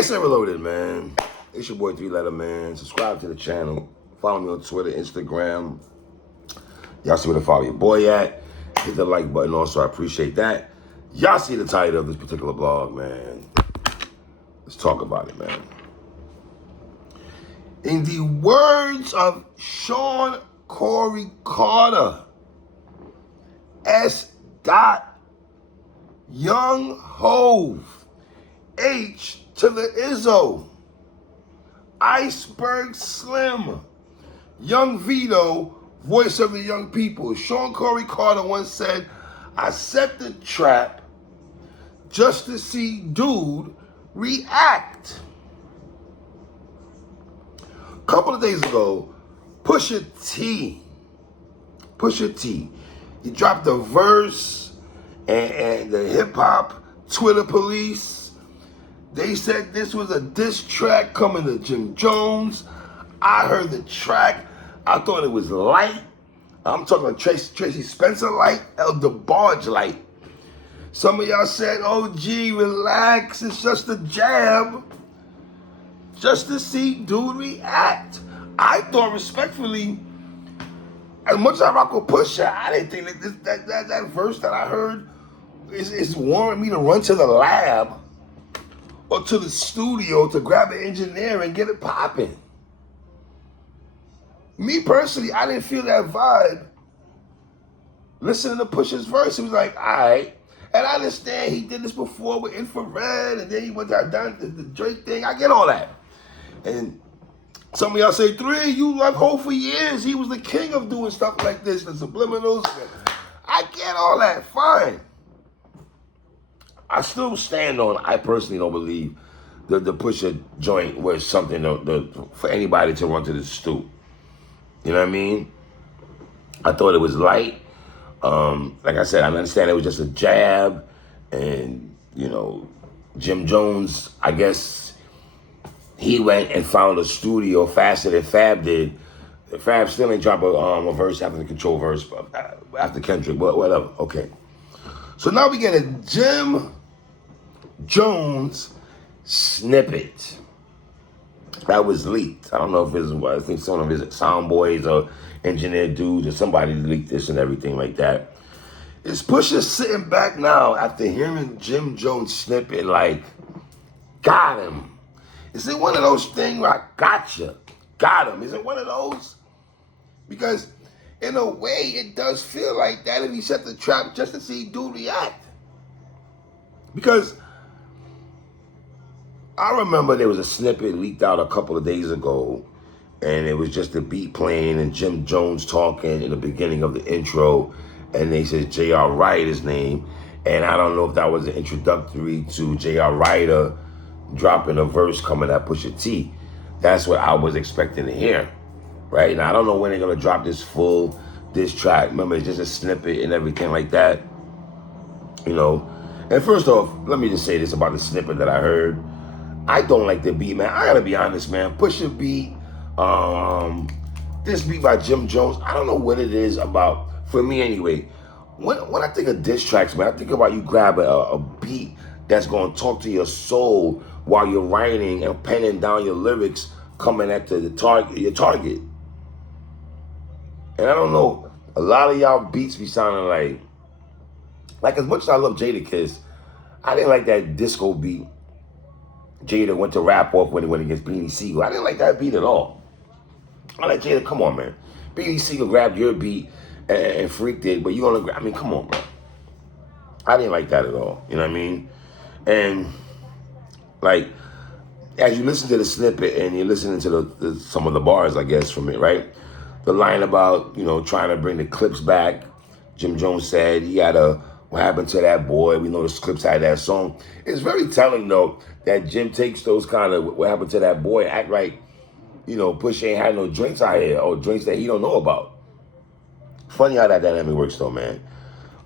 PSA Reloaded, man. It's your boy 3-Letter Man. Subscribe to the channel. Follow me on Twitter, Instagram. Y'all see where to follow your boy at. Hit the like button also. I appreciate that. Y'all see the title of this particular blog, man. Let's talk about it, man. In the words of Sean Corey Carter, S. Young Hove, H to the Izzo, Iceberg Slim, Young Vito, voice of the young people. Sean Corey Carter once said, I set the trap just to see dude react. A couple of days ago, Pusha T, he dropped a verse, and the hip-hop Twitter police, they said this was a diss track coming to Jim Jones. I heard the track. I thought it was light. I'm talking Tracy Spencer light, El DeBarge light. Some of y'all said, oh, gee, relax. It's just a jab. Just to see dude react. I thought, respectfully, as much as I rock with Pusha, I didn't think that verse that I heard is warranting me to run to the lab or to the studio to grab an engineer and get it popping. Me personally, I didn't feel that vibe. Listening to Pusha's verse, it was like, all right. And I understand he did this before with Infrared, and then he went down the Drake thing. I get all that. And some of y'all say, 3, you loved Hov for years. He was the king of doing stuff like this, the subliminals. I get all that, fine. I still stand on, I personally don't believe the Pusha joint was something for anybody to run to the stoop. You know what I mean? I thought it was light. Like I said, I understand it was just a jab. And, you know, Jim Jones, I guess, he went and found a studio faster than Fab did. Fab still ain't dropped a verse after the Control verse, after Kendrick, but whatever, okay. So now we get a Jim Jones snippet that was leaked. I don't know if it was, I think some of his sound boys or engineer dudes or somebody leaked this and everything like that. Is Pusha sitting back now after hearing Jim Jones snippet like, got him? Is it one of those things where I gotcha, got him? Is it one of those? Because in a way, it does feel like that if he set the trap just to see dude react. Because I remember there was a snippet leaked out a couple of days ago, and it was just the beat playing and Jim Jones talking in the beginning of the intro, and they said J.R. Ryder's name, and I don't know if that was an introductory to J.R. Ryder dropping a verse coming at Pusha T. That's what I was expecting to hear, right? Now, I don't know when they're going to drop this full diss track. Remember, it's just a snippet and everything like that, you know. And first off, let me just say this about the snippet that I heard. I don't like the beat, man. I gotta be honest, man. Pusha beat, this beat by Jim Jones, I don't know what it is about, for me anyway. When I think of diss tracks, man, I think about you grab a beat that's gonna talk to your soul while you're writing and penning down your lyrics coming at your target. And I don't know, a lot of y'all beats be sounding like as much as I love Jadakiss, I didn't like that disco beat Jada went to rap off when he went against Beanie Siegel. I didn't like that beat at all. I like Jada, come on, man. Beanie Siegel grabbed your beat and freaked it, but you gonna grab, I mean, come on, bro. I didn't like that at all, you know what I mean? And, like, as you listen to the snippet and you're listening to some of the bars, I guess, from it, right? The line about, you know, trying to bring the clips back. Jim Jones said he had what happened to that boy? We know the clips had that song. It's very telling, though, that Jim takes those kind of what happened to that boy, act like, you know, Pusha ain't had no drinks out here or drinks that he don't know about. Funny how that dynamic works, though, man.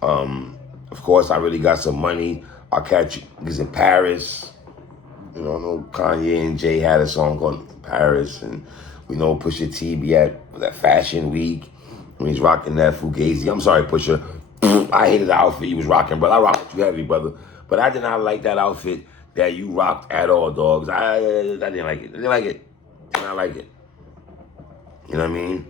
Of course, I really got some money. I'll catch you niggas in Paris. You know, I know Kanye and Jay had a song called Paris, and we know Pusha T be at that Fashion Week when he's rocking that Fugazi. I'm sorry, Pusha. I hated the outfit he was rocking, but I rock with you heavy, brother. But I did not like that outfit that you rocked at all, dogs. I didn't like it. I didn't like it. Did not like it. You know what I mean?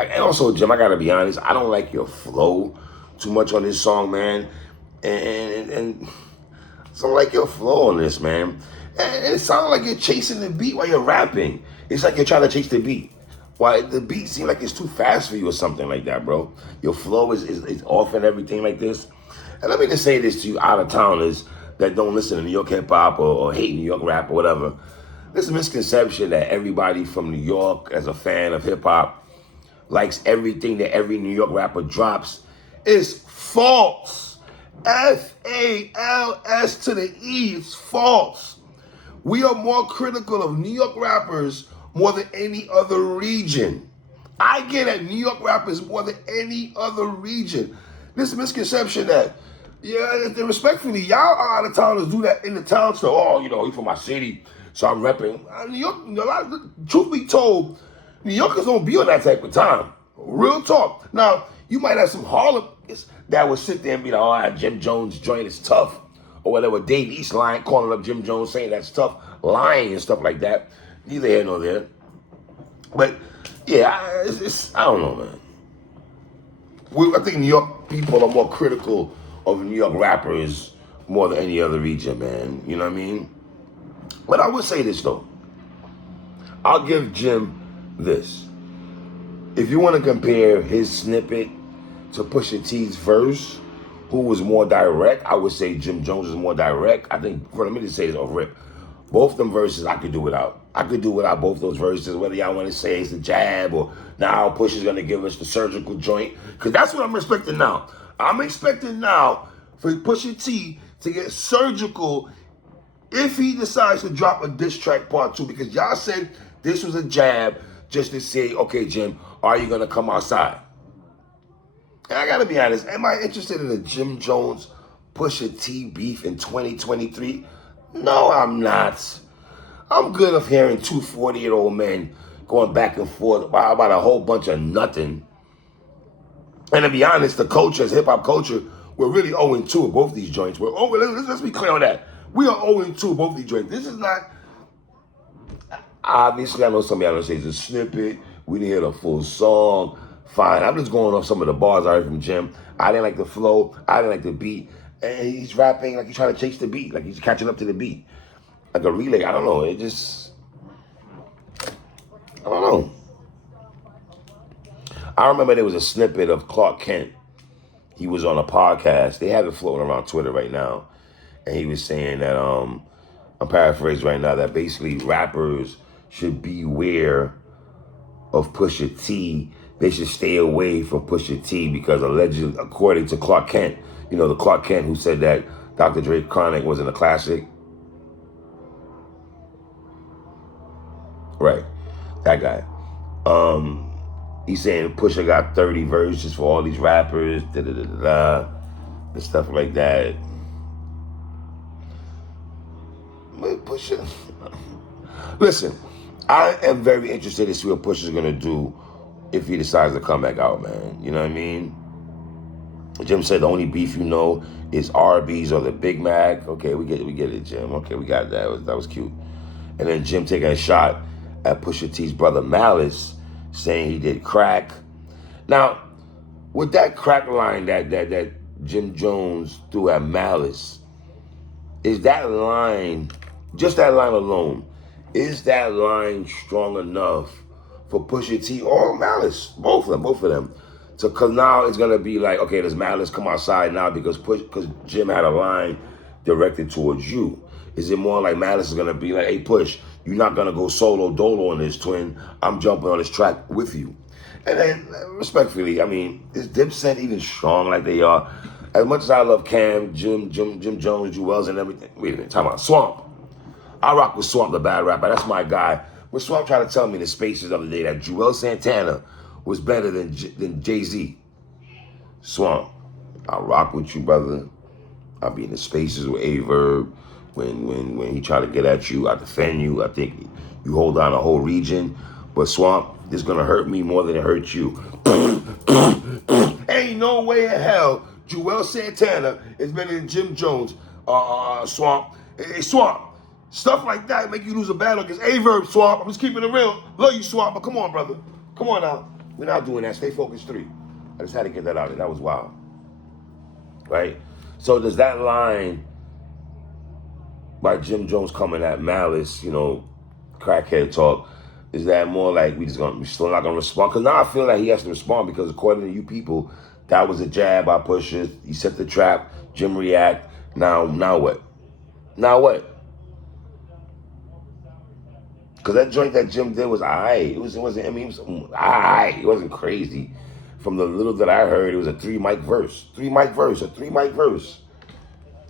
And also, Jim, I gotta be honest, I don't like your flow too much on this song, man. And I don't like your flow on this, man. And it sounds like you're chasing the beat while you're rapping. It's like you're trying to chase the beat. Why the beat seems like it's too fast for you or something like that, bro. Your flow is off and everything like this. And let me just say this to you out of towners that don't listen to New York hip hop or hate New York rap or whatever. There's a misconception that everybody from New York as a fan of hip hop likes everything that every New York rapper drops. Is false. F-A-L-S to the E. It's false. We are more critical of New York rappers more than any other region. I get at New York rappers more than any other region. This misconception that, yeah, respectfully, y'all out of towners do that in the town. So, oh, you know, he's from my city, so I'm repping. New York, truth be told, New Yorkers don't be on that type of time. Real talk. Now, you might have some Harlem that would sit there and be like, oh, Jim Jones' joint is tough. Or whatever, Dave East lying, calling up Jim Jones, saying that's tough, lying and stuff like that. Neither here nor there. But, yeah, I don't know, man. I think New York people are more critical of New York rappers more than any other region, man. You know what I mean? But I would say this, though. I'll give Jim this. If you want to compare his snippet to Pusha T's verse, who was more direct, I would say Jim Jones is more direct. I think, let me just say this off rip. Both them verses I could do without. I could do without both those verses, whether y'all want to say it's the jab or now Pusha's going to give us the surgical joint. Because that's what I'm expecting now. I'm expecting now for Pusha T to get surgical if he decides to drop a diss track part 2. Because y'all said this was a jab just to say, okay, Jim, are you going to come outside? And I got to be honest, am I interested in a Jim Jones Pusha T beef in 2023? No, I'm not. I'm good of hearing two 40-year-old men going back and forth about a whole bunch of nothing. And to be honest, the culture, as hip-hop culture, we're really 0-2 of both these joints. Let's be clear on that. We are 0-2 of both these joints. This is not, obviously, I know some of y'all don't say it's a snippet. We didn't hear the full song. Fine. I'm just going off some of the bars I heard from Jim. I didn't like the flow. I didn't like the beat. And he's rapping like he's trying to chase the beat, like he's catching up to the beat. Like a relay. I don't know. I don't know. I remember there was a snippet of Clark Kent. He was on a podcast. They have it floating around Twitter right now. And he was saying that, I'm paraphrasing right now, that basically rappers should beware of Pusha T. They should stay away from Pusha T because allegedly, according to Clark Kent, you know, the Clark Kent who said that Dr. Dre Chronic wasn't a classic. Right. That guy. He's saying Pusha got 30 verses for all these rappers, and stuff like that. But Pusha, listen, I am very interested to see what Pusha's gonna do if he decides to come back out, man. You know what I mean? Jim said the only beef you know is Arby's or the Big Mac. Okay, we get it, Jim. Okay, we got that. That was cute. And then Jim taking a shot at Pusha T's brother Malice, saying he did crack. Now, with that crack line that Jim Jones threw at Malice, is that line, just that line alone, is that line strong enough for Pusha T or Malice, both of them, so because now it's gonna be like, okay, does Malice come outside now because Jim had a line directed towards you? Is it more like Malice is gonna be like, hey, Push, you're not gonna go solo dolo on this, twin. I'm jumping on this track with you. And then, respectfully, I mean, is Dipset even strong like they are? As much as I love Cam, Jim Jones, Jewels, and everything. Wait a minute, talking about Swamp. I rock with Swamp, the bad rapper. That's my guy. But Swamp tried to tell me in the spaces the other day that Joel Santana was better than Jay-Z. Swamp, I rock with you, brother. I'll be in the spaces with A-Verb. When he try to get at you, I defend you. I think you hold down a whole region. But Swamp, this is going to hurt me more than it hurts you. Ain't no way in hell Joel Santana is better than Jim Jones Swamp. Hey, Swamp. Stuff like that make you lose a battle against A-Verb, Swamp. I'm just keeping it real. Love you, Swamp, but come on, brother. Come on now. We're not doing that. Stay focused 3. I just had to get that out there. That was wild. Right? So does that line by Jim Jones coming at Malice, you know, crackhead talk, is that more like we still not gonna respond? Because now I feel like he has to respond because according to you people, that was a jab by Pusha. He set the trap. Jim react. Now what? Now what? Because that joint that Jim did was alright. It wasn't. I mean, it was alright. It wasn't crazy. From the little that I heard, it was a 3-mic verse. 3-mic verse. A 3-mic verse.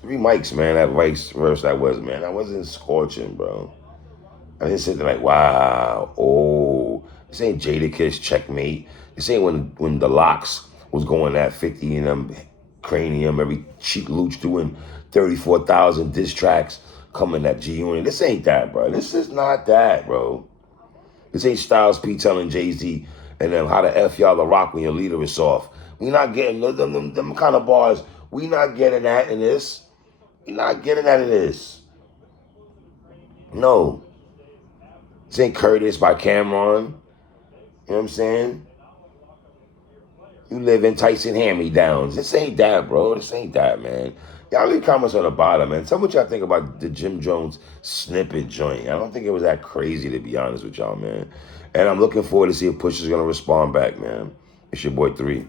3 mics, man. That verse that was, man. I wasn't scorching, bro. I didn't sit there like, wow, oh, this ain't Jadakiss checkmate. This ain't when the Locks was going at 50 in them cranium, every cheap looch doing 34,000 diss tracks coming at G-Unit. This ain't that, bro. This is not that, bro. This ain't Styles P telling Jay-Z and them how the F y'all the rock when your leader is soft. We not getting them kind of bars. We not getting that in this. We not getting that in this. No. This ain't Curtis by Cameron. You know what I'm saying? You live in Tyson hand-me-downs. This ain't that, bro. This ain't that, man. Y'all leave comments on the bottom, man. Tell me what y'all think about the Jim Jones snippet joint. I don't think it was that crazy, to be honest with y'all, man. And I'm looking forward to see if Pusha's going to respond back, man. It's your boy 3.